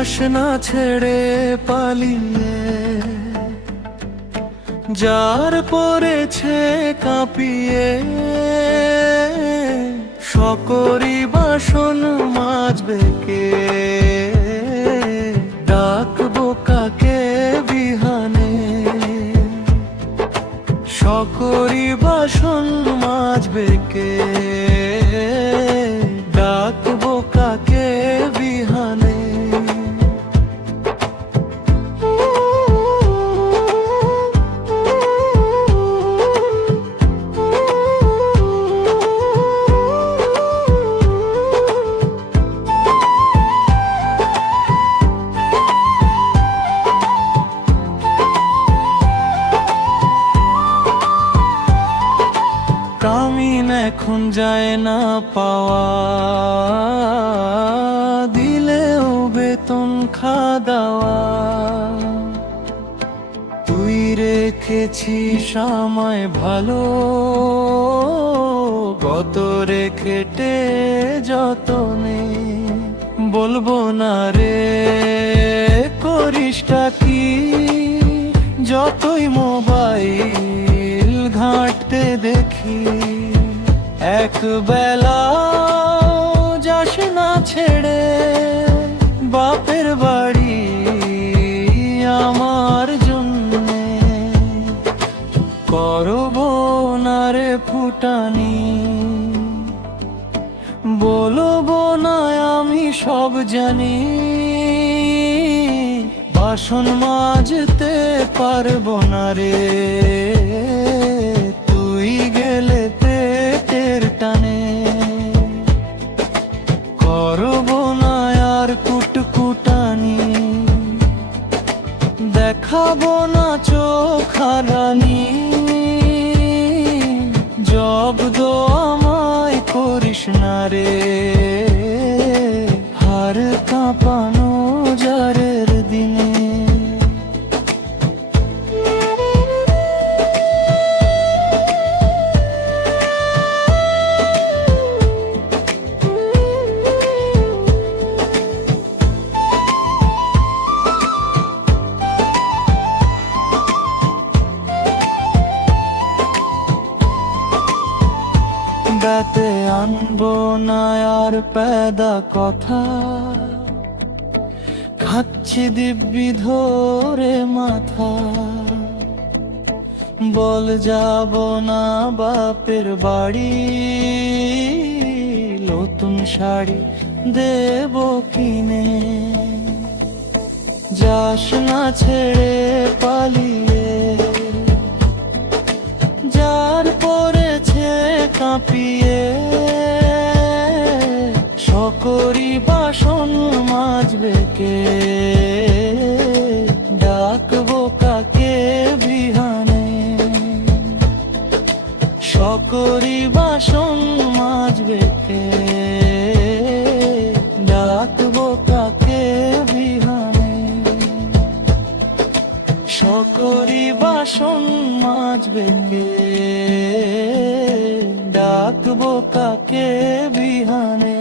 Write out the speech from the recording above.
না ছেড়ে পালিয়ে, যার পরেছে কাঁপিয়ে সকরি বাসন মাজবে কে? ডাকবো কাকে বিহানে? সকরি বাসন মাজবে কে? এখন যায় না পাওয়া। দিলেও বেতন খাদাওয়া। তুই রেখেছিস আমায় ভালো, গত রেখেটে যতনে। বলব না রে, করিসটা কি? যতই মোবাইল ঘাঁটতে দেখি। এক বেলা যাস না ছেড়ে, বাপের বাড়ি আমার জন্যে। করব না রে ফুটানি বলব না আমি সব জানি। বাসন মাজতে পারব না রে। দেখাবো না চোখ হারানি জব্দ আমায় করিস না রে। দাতে আনব না আর পেদা কথা। খাচ্ছি দিব্যি ধরে মাথা। বল যাব না বাপের বাড়ি। নতুন শাড়ি দেব কিনে। যাস না ছেড়ে পালিয়ে মাজবে কে ডাকবো কাকে বিহানে? সকরি বাসন মাজবে কে? ডাকবো কাকে বিহানে? সকরি বাসন মাজবে কে? ডাকবো কাকে বিহানে?